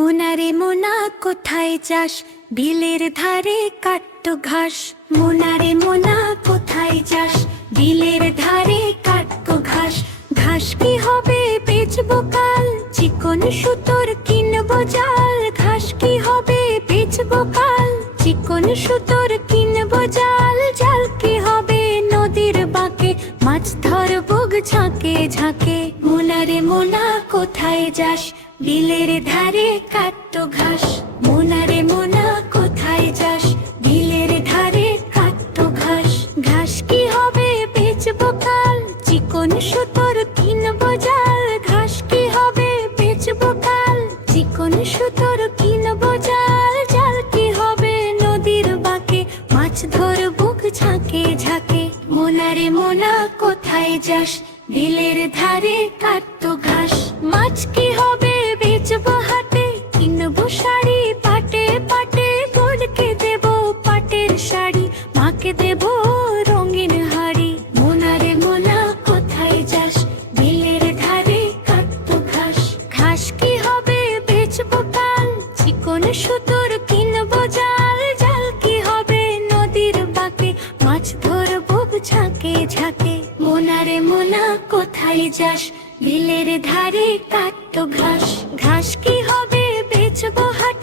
মোনারে মোনা কোথায় যাস, বিলের ধারে কাটতো ঘাস। মোনারে মোনা কোথায় যাস, বিলের ধারে কাটতো ঘাস। ঘাস কি হবে বেচবো কাল, চিকন সুতোর কিনবো জাল। ঘাস কি হবে বেচবো কাল, চিকন সুতোর কিনবো জাল। জাল কি হবে নদীর বাঁকে, মাছ ধরবো ঝাঁকে ঝাঁকে। মোনারে মোনা কোথায় যাস, বিলের ধারে কাটতো ঘাস। মোনারে মোনা কোথায় যাস, বিলের ধারে কাটতো ঘাস। ঘাস কি হবে বেচবো কাল, চিকন সুতোর কিনবো জাল। ঘাস কি হবে বেচবো কাল, চিকন সুতোর কিনবো জাল। জাল কি হবে নদীর বাঁকে, মাছ ধরবো ঝাঁকে ঝাঁকে। মোনারে মোনা কোথায় যাস, বিলের ধারে কাটতো ঘাস। মাছ কি হবে বেচবো হাটে, কিনবো শাড়ি পাটে পাটে। বোনকে দেবো পাটের শাড়ি, মাকে দেবো রঙিন হাড়ি। মোনারে মোনা কোথায় যাস, বিলের ধারে কাটতো ঘাস। ঘাস কি হবে বেচবো কাল, চিকন সুতোর কিনবো জাল। জাল কি হবে নদীর বাঁকে, মাছ ধরবো ঝাঁকে ঝাঁকে। মোনারে মোনা কোথায় যাস, বিলের ধারে কাটতো ঘাস। ঘাস কি হবে বেচবো হাটে,